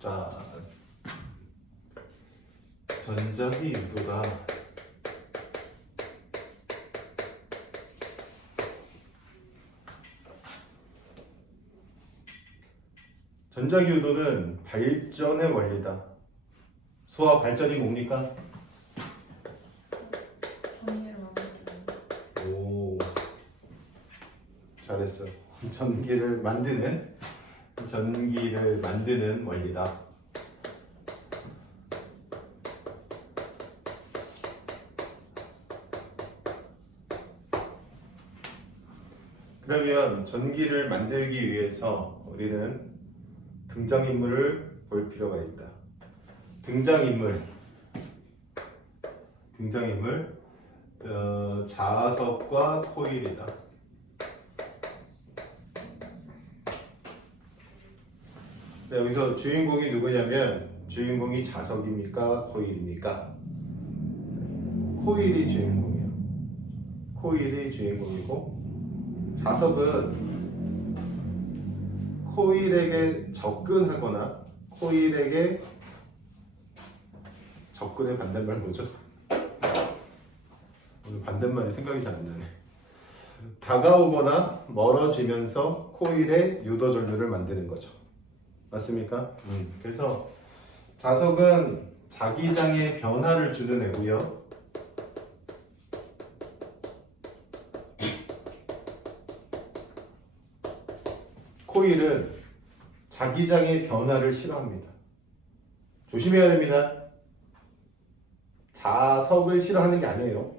자, 전자기 유도가 전자기 유도는 발전의 원리다. 소화 발전이 뭡니까? 전기를 만들어주는. 오, 잘했어. 전기를 만드는 원리다. 그러면 전기를 만들기 위해서 우리는 등장인물을 볼 필요가 있다. 등장인물, 자석과 코일이다. 네, 여기서 주인공이 누구냐면 주인공이 자석입니까? 코일입니까? 코일이 주인공이에요. 코일이 주인공이고 자석은 코일에게 접근하거나 코일에게 접근의 반대말 뭐죠? 오늘 반대말이 생각이 잘 안 나네. 다가오거나 멀어지면서 코일의 유도 전류를 만드는 거죠. 맞습니까? 그래서 자석은 자기장의 변화를 주는 애고요. 코일은 자기장의 변화를 싫어합니다. 조심해야 됩니다. 자석을 싫어하는 게 아니에요.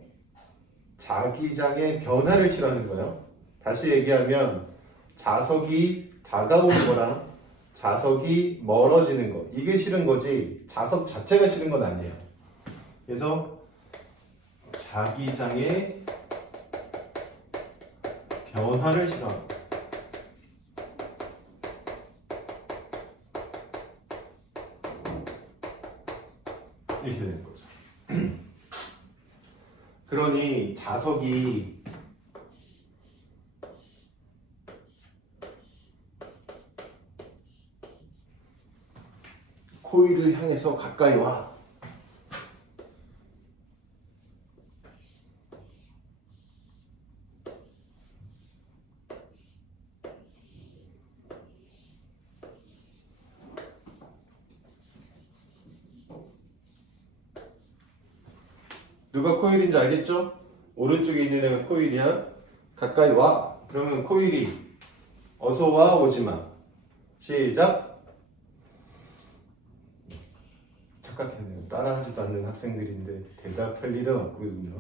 자기장의 변화를 싫어하는 거예요. 다시 얘기하면 자석이 다가오는 거랑 자석이 멀어지는 거, 이게 싫은 거지 자석 자체가 싫은 건 아니에요. 그래서 자기장의 변화를 싫어합니다. 이렇게 되는 거죠. 그러니 자석이 코일을 향해서 가까이 와. 누가 코일인지 알겠죠? 오른쪽에 있는 애가 코일이야. 가까이 와. 그러면 코일이 어서 와, 오지 마. 시작. 착각했네요. 따라하지도 않는 학생들인데 대답할 일은 없거든요.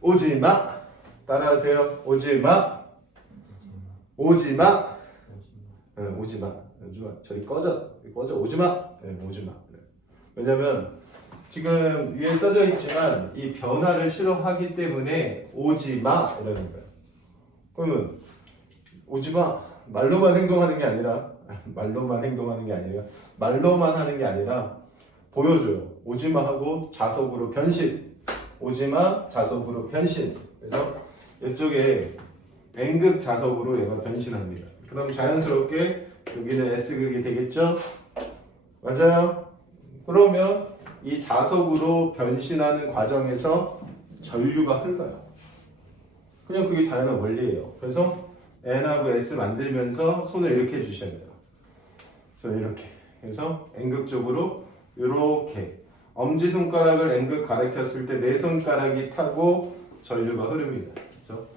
오지 마. 따라하세요. 오지 마. 오지 마. 네, 오지 마. 오지 마. 저리 꺼져. 오지 마. 네, 오지 마. 네. 왜냐면 지금 위에 써져 있지만 이 변화를 싫어하기 때문에 오지 마 이러는 거예요. 그러면 오지 마. 말로만 행동하는 게 아니라 말로만 하는 게 아니라 보여줘요. 오지 마 하고 자석으로 변신. 오지 마 자석으로 변신. 그래서 이쪽에 N극 자석으로 얘가 변신합니다. 그럼 자연스럽게 여기는 S극이 되겠죠? 맞아요? 그러면 이 자석으로 변신하는 과정에서 전류가 흘러요. 그냥 그게 자연의 원리예요. 그래서 N하고 S 만들면서 손을 이렇게 해주셔야 돼요. 저는 이렇게. 그래서 N극 쪽으로 이렇게 엄지손가락을 N극 가리켰을 때 네 손가락이 타고 전류가 흐릅니다. 그렇죠?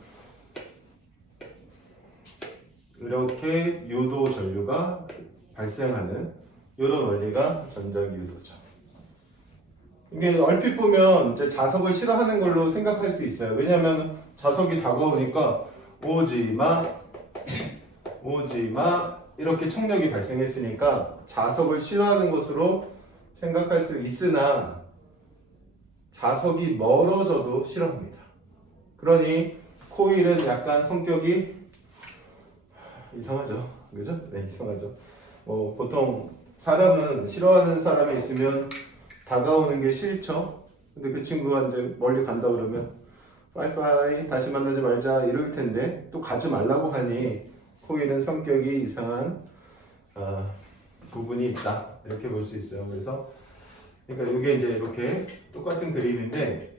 이렇게 유도 전류가 발생하는 이런 원리가 전자기 유도죠. 이게 얼핏 보면 이제 자석을 싫어하는 걸로 생각할 수 있어요. 왜냐하면 자석이 다가오니까 오지 마 이렇게 청력이 발생했으니까 자석을 싫어하는 것으로 생각할 수 있으나 자석이 멀어져도 싫어합니다. 그러니 코일은 약간 성격이 이상하죠. 그죠? 네, 이상하죠. 보통 사람은 싫어하는 사람이 있으면 다가오는 게 싫죠. 근데 그 친구가 이제 멀리 간다 그러면 빠이빠이 다시 만나지 말자 이럴 텐데 또 가지 말라고 하니 코일은 성격이 이상한 부분이 있다 이렇게 볼 수 있어요. 그래서 그러니까 이게 이제 이렇게 똑같은 그림인데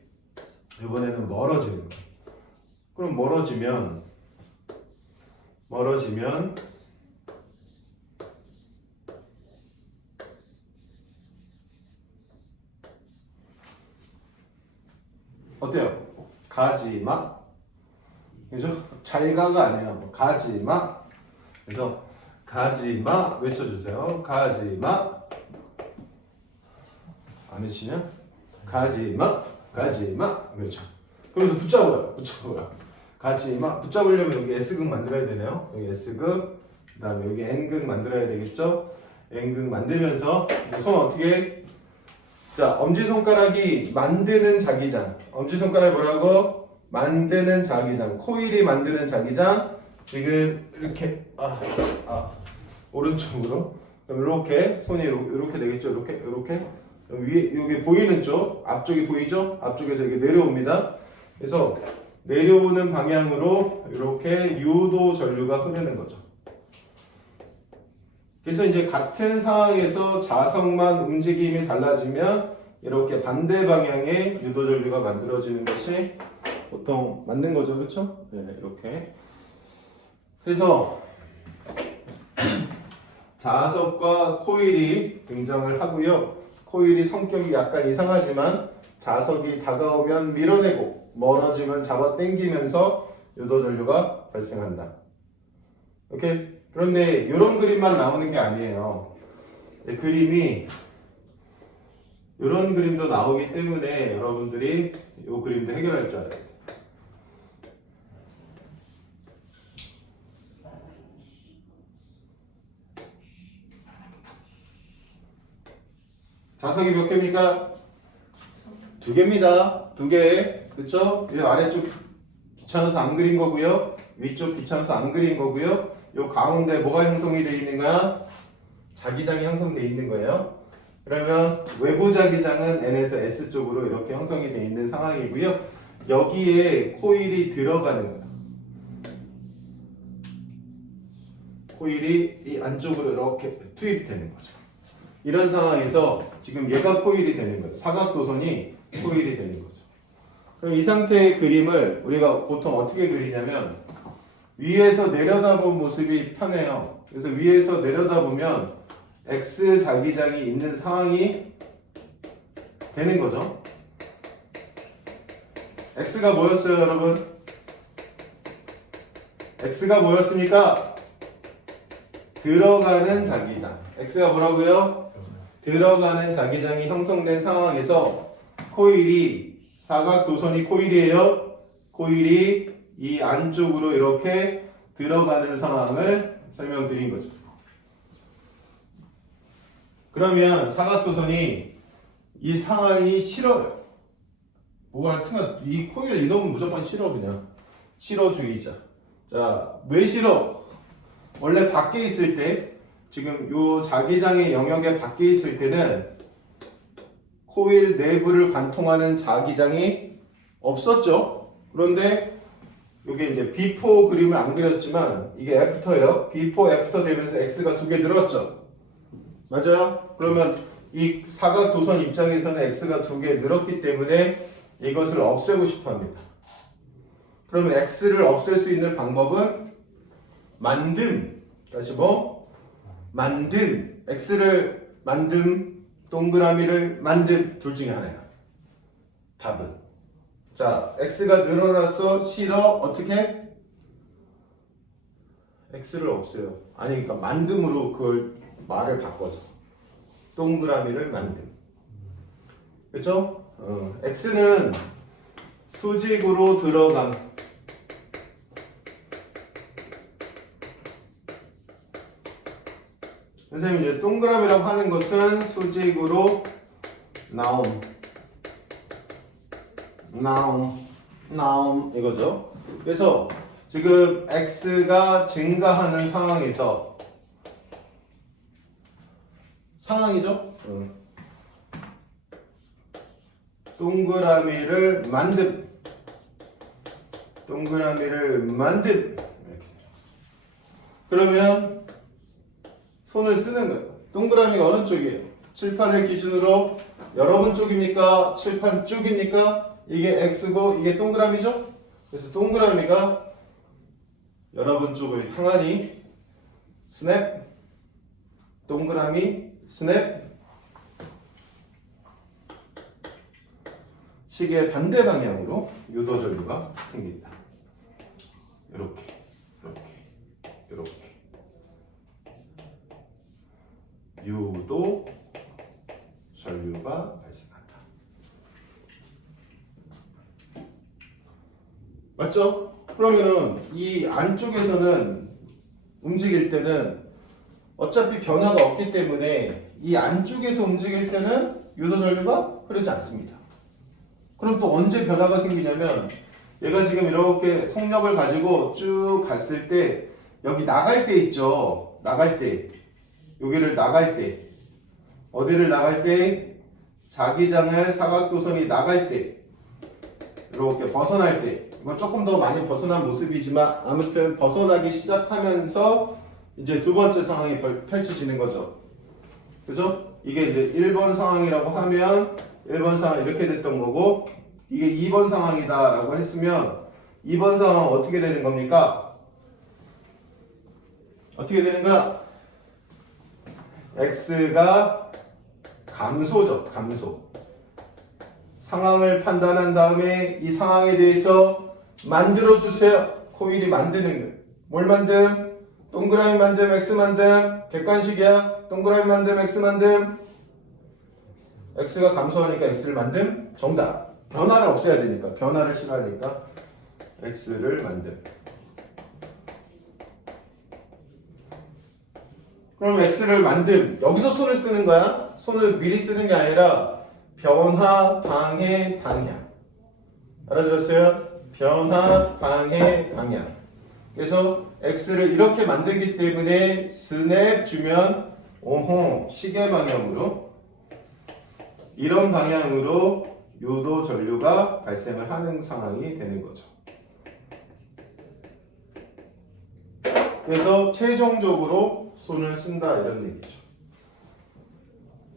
이번에는 멀어지는 거예요. 그럼 멀어지면 어때요? 가지마 그죠? 잘가가 아니에요. 가지마 그래서 가지마 외쳐주세요. 가지마 안 해주시냐? 가지마 그렇죠. 그러면서 붙잡아요. 가지마 붙잡으려면 여기 S극 만들어야 되네요. 여기 S극 그 다음에 여기 N극 만들어야 되겠죠. N극 만들면서 손 어떻게 자 엄지손가락이 만드는 자기장 엄지손가락 뭐라고? 만드는 자기장 코일이 만드는 자기장 지금 이렇게 오른쪽으로 그럼 이렇게 손이 이렇게 되겠죠. 이렇게 그럼 위에 여기 보이는 쪽 앞쪽이 보이죠? 앞쪽에서 이렇게 내려옵니다. 그래서 내려오는 방향으로 이렇게 유도 전류가 흐르는 거죠. 그래서 이제 같은 상황에서 자석만 움직임이 달라지면 이렇게 반대 방향의 유도 전류가 만들어지는 것이 보통 맞는 거죠, 그렇죠? 네, 이렇게. 그래서 자석과 코일이 등장을 하고요. 코일이 성격이 약간 이상하지만 자석이 다가오면 밀어내고 멀어지면 잡아 당기면서 유도 전류가 발생한다. 오케이? 그런데 이런 그림만 나오는 게 아니에요. 그림이 이런 그림도 나오기 때문에 여러분들이 이 그림도 해결할 줄 알아야 돼요. 자석이 몇 개입니까? 2개입니다. 2개. 그쵸? 이 아래쪽 귀찮아서 안 그린 거고요. 위쪽 귀찮아서 안 그린 거고요. 요 가운데 뭐가 형성이 되어 있는 거야? 자기장이 형성되어 있는 거예요. 그러면 외부 자기장은 N에서 S 쪽으로 이렇게 형성이 되어 있는 상황이고요. 여기에 코일이 들어가는 거예요. 코일이 이 안쪽으로 이렇게 투입되는 거죠. 이런 상황에서 지금 얘가 코일이 되는 거예요. 사각도선이 코일이 되는 거죠. 그럼 이 상태의 그림을 우리가 보통 어떻게 그리냐면 위에서 내려다본 모습이 편해요. 그래서 위에서 내려다보면 X 자기장이 있는 상황이 되는 거죠. X가 뭐였어요, 여러분? X가 뭐였습니까? 들어가는 자기장. X가 뭐라고요? 들어가는 자기장이 형성된 상황에서 코일이 사각도선이 코일이에요. 코일이 이 안쪽으로 이렇게 들어가는 상황을 설명드린 거죠. 그러면 사각도선이 이 상황이 싫어요. 뭐가 하여튼 이 코일 이놈은 무조건 싫어 그냥. 싫어주의자. 자, 왜 싫어? 원래 밖에 있을 때 지금 요 자기장의 영역에 밖에 있을 때는 코일 내부를 관통하는 자기장이 없었죠. 그런데 이게 이제 before 그림을 안 그렸지만 이게 after예요. before, after 되면서 x가 2개 늘었죠. 맞아요? 그러면 이 사각도선 입장에서는 x가 2개 늘었기 때문에 이것을 없애고 싶어 합니다. 그러면 x를 없앨 수 있는 방법은 만듦. 다시 만듦. x를 만듦, 동그라미를 만듦 둘 중에 하나야. 답은. 자, x가 늘어났어. 싫어. 어떻게? x를 없애요. 아니, 그러니까 만듦으로 그걸 말을 바꿔서 동그라미를 만듦. 그렇죠? x는 수직으로 들어간 선생님 이제 동그라미라고 하는 것은 수직으로 나옴 이거죠. 그래서 지금 x가 증가하는 상황이죠. 동그라미를 만듦 이렇게. 그러면 손을 쓰는 거예요. 동그라미가 어느 쪽이에요? 칠판을 기준으로 여러분 쪽입니까? 칠판 쪽입니까? 이게 X고 이게 동그라미죠? 그래서 동그라미가 여러분 쪽을 향하니 스냅, 동그라미, 스냅, 시계의 반대 방향으로 유도전류가 생긴다. 이렇게, 이렇게, 이렇게. 유도 전류가 발생한다. 맞죠? 그러면은 이 안쪽에서는 움직일 때는 어차피 변화가 없기 때문에 이 안쪽에서 움직일 때는 유도 전류가 흐르지 않습니다. 그럼 또 언제 변화가 생기냐면 얘가 지금 이렇게 속력을 가지고 쭉 갔을 때 여기 나갈 때 있죠. 나갈 때 여기를 나갈 때 어디를 나갈 때 자기장을 사각도선이 나갈 때 이렇게 벗어날 때 이건 조금 더 많이 벗어난 모습이지만 아무튼 벗어나기 시작하면서 이제 두 번째 상황이 펼쳐지는 거죠. 그죠? 이게 이제 1번 상황이라고 하면 1번 상황 이렇게 됐던 거고 이게 2번 상황이다 라고 했으면 2번 상황은 어떻게 되는 겁니까? 어떻게 되는가? X가 감소죠. 감소. 상황을 판단한 다음에 이 상황에 대해서 만들어주세요. 코일이 만드는 거. 뭘 만듦? 동그라미 만듦, X 만듦. 객관식이야. 동그라미 만듦, X 만듦. X가 감소하니까 X를 만듦. 정답. 변화를 없애야 되니까. 변화를 싫어하니까 X를 만듦. 그럼 X를 만듦. 여기서 손을 쓰는 거야. 손을 미리 쓰는 게 아니라 변화, 방해, 방향. 알아들었어요? 변화, 방해, 방향. 그래서 X를 이렇게 만들기 때문에 스냅 주면 오호 시계 방향으로 이런 방향으로 유도 전류가 발생을 하는 상황이 되는 거죠. 그래서 최종적으로 손을 쓴다 이런 얘기죠.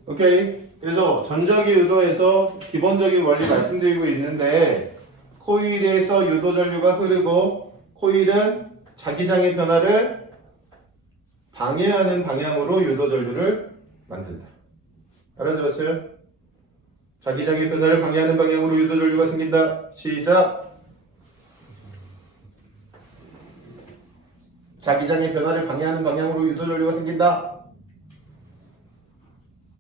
오케이. 그래서 전자기 유도에서 기본적인 원리 말씀드리고 있는데 코일에서 유도 전류가 흐르고 코일은 자기장의 변화를 방해하는 방향으로 유도 전류를 만든다. 알아들었어요? 자기장의 변화를 방해하는 방향으로 유도 전류가 생긴다. 시작. 자기장의 변화를 방해하는 방향으로 유도 전류가 생긴다.